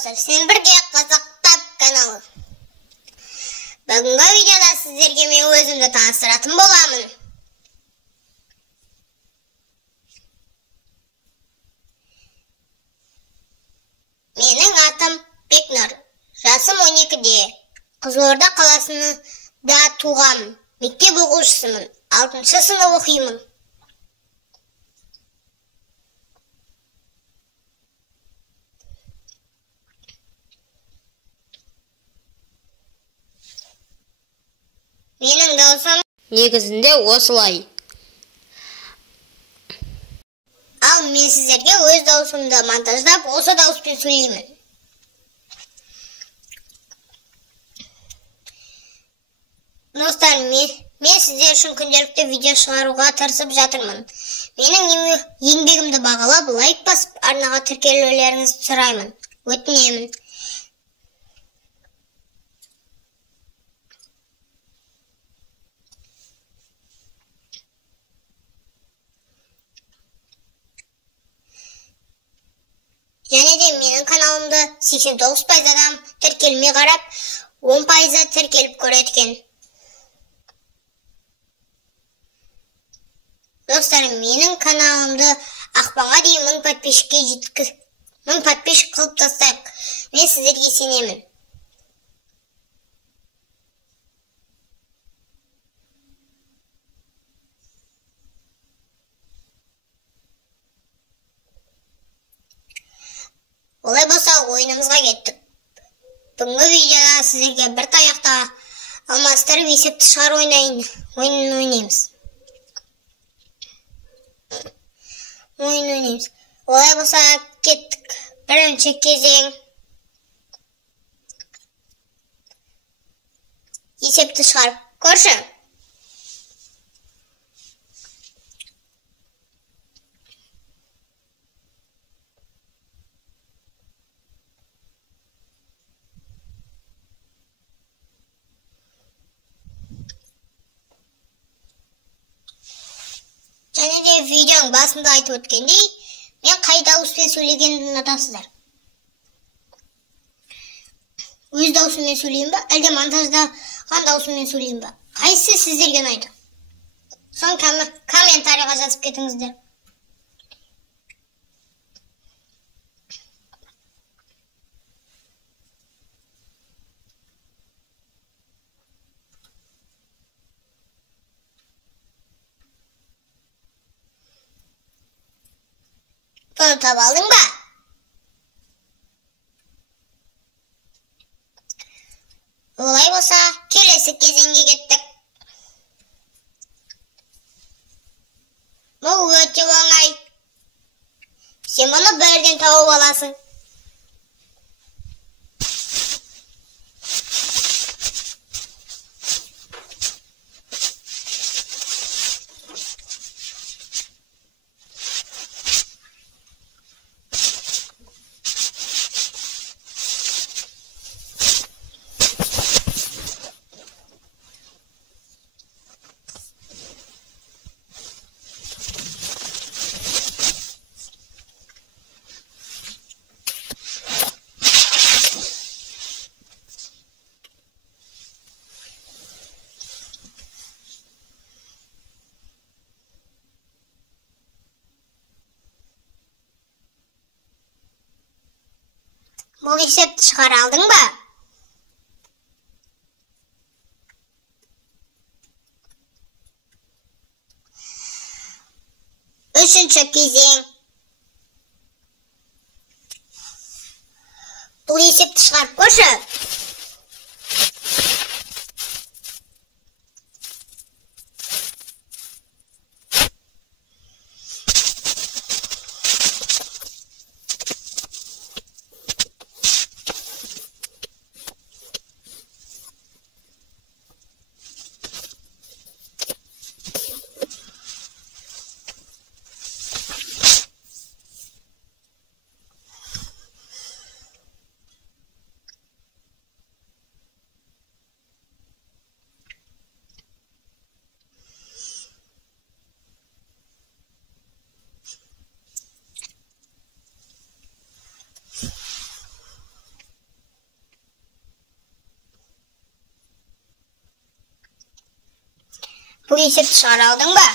достар, сен бірге Қазақтап каналы. Бүгінгі видеода сіздерге мен өзімді таныстыратын боламын. Менің атым Бекнұр, жасым 12-де. Қызылорда қаласында туғанмын. Мектеп оқушысымын, 6-шы сынып оқимын. Менің даусым негізінде осылай. Ал мен сіздерге өз даусымды монтаждап, осы дауыспен сөйлеймін. Достар, мен сіздер үшін күнделікті видео шығаруға тырысып жатырмын. Менің еңбегімді бағалап, лайк басып, арнаға тіркелулеріңізді сұраймын. Өтінемін. Және де менің каналымды 89% адам тіркелмей қарап, 10% тіркеліп көреді. Достар, менің каналымды ақпанға дейін 1000 подписчик қылып тастайық. Мен сіздерге сенемін. Олай болса, ойынымызға кеттік. Бүгінгі видеода сіздерге бір таяқта алмастырып есепті шығар ойынын ойнаймыз. Олай болса, кеттік. Бірінші кезең. Есепті шығарып көрші. Және де видеоның басында айтып өткендей, мен қай дауыспен сөйлегенді ұнатасыздар? Өз даусыммен сөйлейін ба, әлде монтаждаған даусыммен сөйлейін ба? Қайсысы сіздерге ұнайды? Соны комментарийға жазып кетіңіздер. Соны таба алдың ба? Олай болса, келесі кезеңге кеттік. Бұл өте оңай. Сен мұны бірден тауып аласың. Бұл есепті шығара алдың ба? Үшінші кезең. Бұл есепті шығарып көрші. Бұл есепті шығара алдың ба?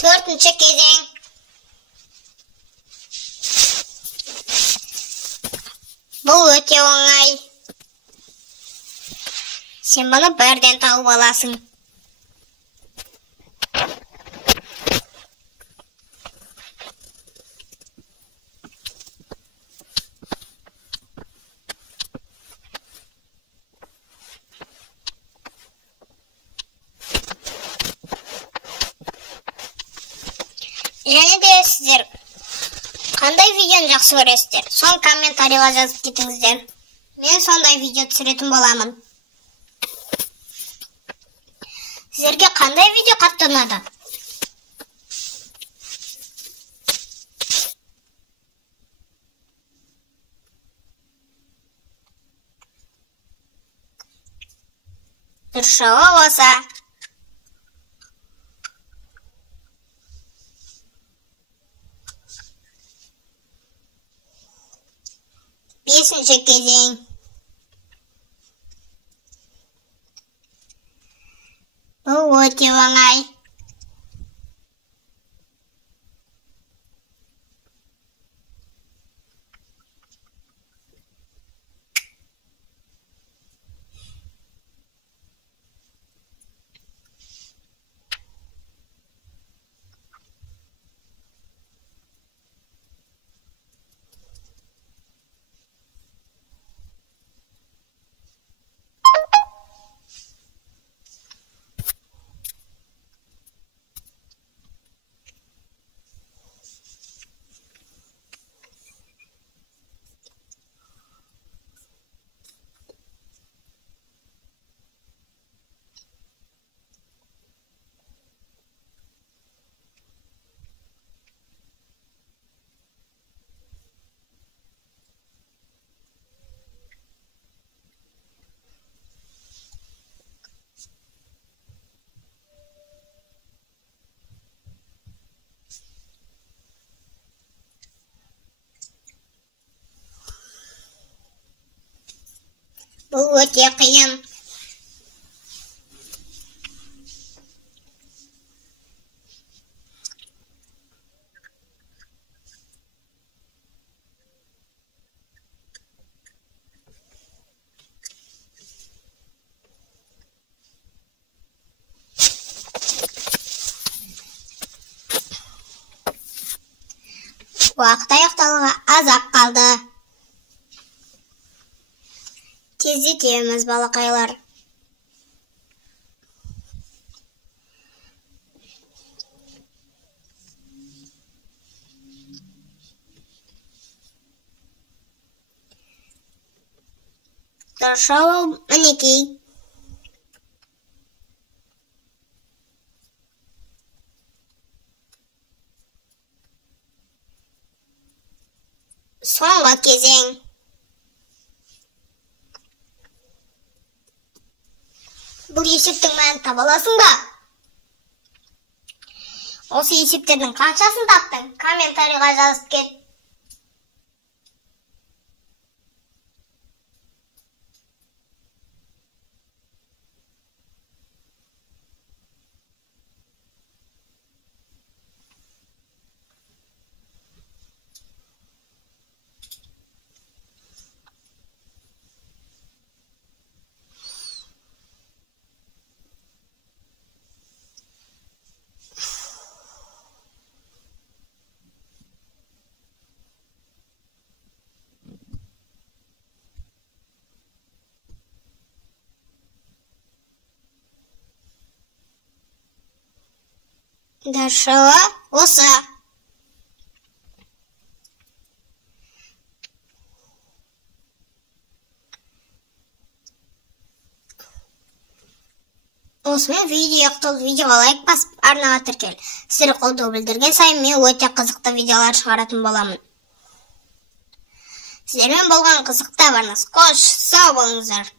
Төртінші кезең. Бұл өте оңай. Сен бұны бірден тауып аласың. Және де сіздер қандай видеоны жақсы көресіздер, соны комментарийға жазып кетіңіздер. Мен сондай видео түсіретін боламын. Сіздерге қандай видео қатты ұнады? Дұрыс жауап болса, бесінші кезең. Бұл өте оңай. Бұл өте қиын. Уақыт аяқталуға аз-ақ қалды. Тездетеміз, балақайлар. Дұрыс жауап мінекей. Соңғы кезең. Бұл есептің мәнін таба аласың ба? Осы есептердің қаншасын таптың? Комментарийға жазып кет. Дұрыс жауап осы. Осымен видео аяқталды. Видеоға лайк басып, арнаға тіркел. Сіздер қолдау білдірген сайын мен өте қызықты видеолар шығаратын боламын. Сіздермен болған қызықты хабарыңыз. Қош, сау болыңыздар.